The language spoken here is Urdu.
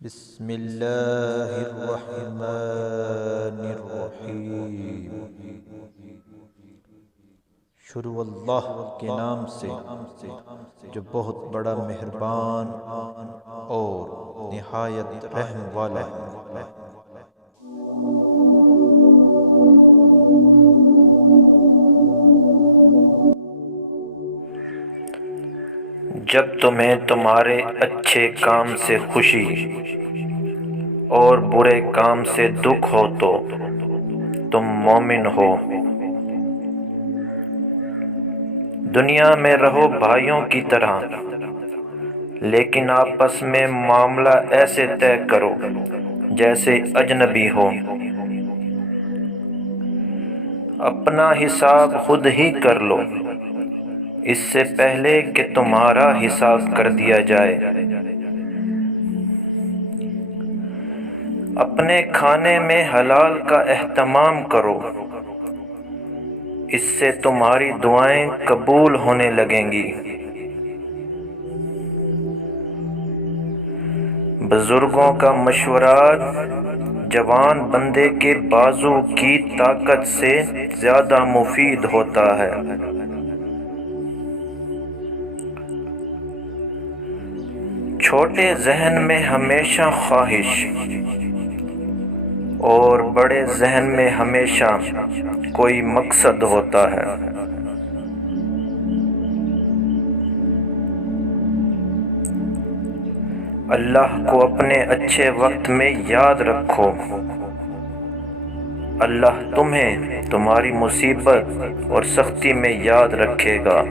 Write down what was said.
بسم اللہ الرحمن الرحیم۔ شروع اللہ کے نام سے جو بہت بڑا مہربان اور نہایت رحم والا ہے۔ جب تمہیں تمہارے اچھے کام سے خوشی اور برے کام سے دکھ ہو تو تم مومن ہو۔ دنیا میں رہو بھائیوں کی طرح، لیکن آپس میں معاملہ ایسے طے کرو جیسے اجنبی ہو۔ اپنا حساب خود ہی کر لو اس سے پہلے کہ تمہارا حساب کر دیا جائے۔ اپنے کھانے میں حلال کا اہتمام کرو، اس سے تمہاری دعائیں قبول ہونے لگیں گی۔ بزرگوں کا مشورہ جوان بندے کے بازو کی طاقت سے زیادہ مفید ہوتا ہے۔ چھوٹے ذہن میں ہمیشہ خواہش اور بڑے ذہن میں ہمیشہ کوئی مقصد ہوتا ہے۔ اللہ کو اپنے اچھے وقت میں یاد رکھو، اللہ تمہیں تمہاری مصیبت اور سختی میں یاد رکھے گا۔